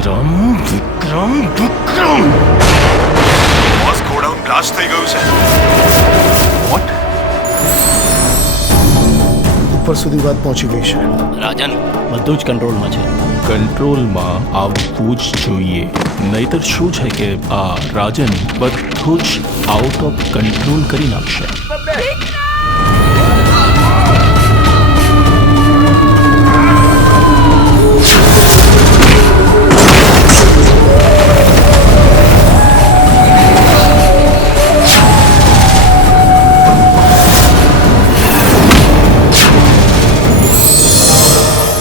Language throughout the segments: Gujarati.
વિક્રમ વિક્રમ વિક્રમ બોસ ગોડાઉન બ્લાસ્ટ થઈ ગયું છે. વોટ? ઉપર સુધી વાત પહોંચી ગઈ છે. રાજન બધું જ કંટ્રોલમાં છે. કંટ્રોલમાં આવવું જ જોઈએ, નહીતર શું છે કે આ રાજન બધું જ આઉટ ઓફ કંટ્રોલ કરી નાખશે.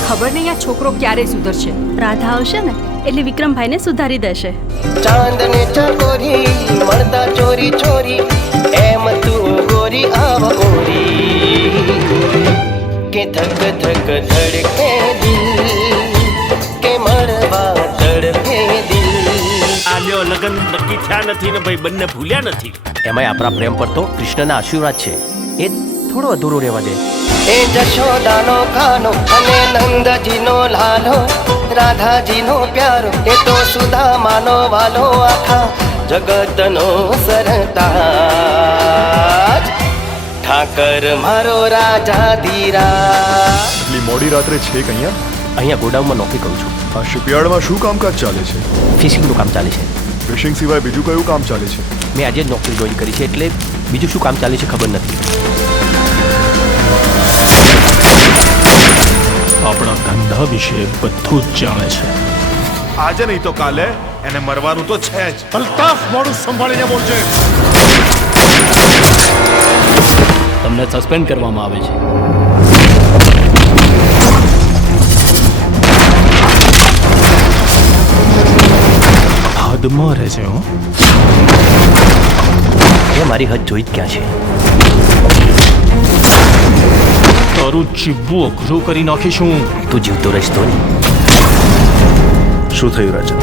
ખબર નહીં આ છોકરો ક્યારે સુધરશે. રાધા આવશે ને એટલે વિક્રમભાઈને સુધારી દેશે. ચાંદને ચકોરી મળતા ચોરી ચોરી એમ તું ગોરી આવ ગોરી કે ધક ધક ધડકે દિલ કે મળવા તડપે દિલ. આ લ્યો લગન નક્કી થયા નથી ને ભાઈ બંને ભૂલ્યા નથી. એમાંય આપણા પ્રેમ પર તો કૃષ્ણના આશીર્વાદ છે, એ થોડો અધૂરો રહેવા દે. એ જશોદાનો ખાનો અને નંદજીનો લાલો, રાધાજીનો પ્યારો એ તો સુદામાનો વાલો, આખા જગતનો સરતાજ ઠાકર મારો રાજા ધીરા. એટલી મોડી રાત્રે છે કે અહીંયા ગોડાઉનમાં નોકરી કરું છું. આ શિપયાર્ડમાં શું કામકાજ ચાલે છે? ફિશિંગનું કામ ચાલે છે. ફિશિંગ સિવાય બીજું કયું કામ ચાલે છે? મેં આજે જ નોકરી જોઈન કરી છે એટલે બીજું શું કામ ચાલે છે ખબર નથી. આપણા ધંધા વિશે બધું જ જાણે છે. આજે નહીં તો કાલે એને મરવાનું તો છે જ. અલ્તાફ, મોડું સંભાળીને બોલજે. તમને સસ્પેન્ડ કરવામાં આવે છે. હદમાં રહેશે. હો, એ મારી હદ જોઈ જ ક્યાં છે. તારું જીવવું અઘરું કરી નાખીશું. તું જીવતો રહીશ તો નહીં. શું થયું રાજન?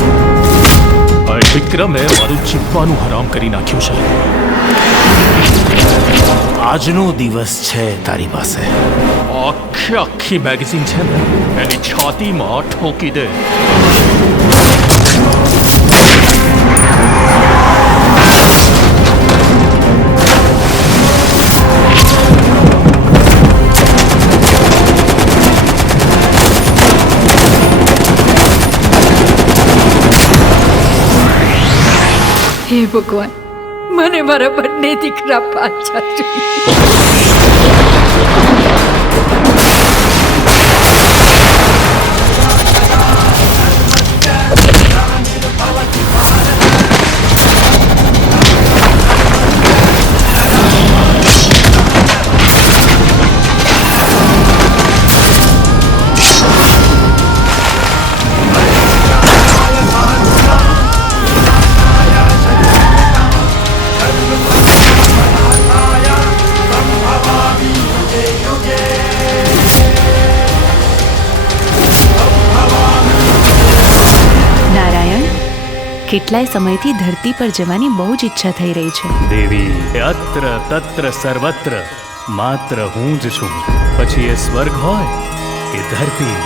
આ વિક્રમે મારું જીવવાનું હરામ કરી નાખ્યું છે. આજનો દિવસ છે તારી પાસે. આખી મેગેઝિન છે ને એની છાતીમાં ઠોકી દે. હે ભગવાન, મને મારા બંને દીકરા પાછા જોઈએ. કેટલાય સમયથી ધરતી પર જવાની બહુ જ ઈચ્છા થઈ રહી છે. દેવી અત્ર તત્ર સર્વત્ર માત્ર હું જ છું. પછી એ સ્વર્ગ હોય કે ધરતી.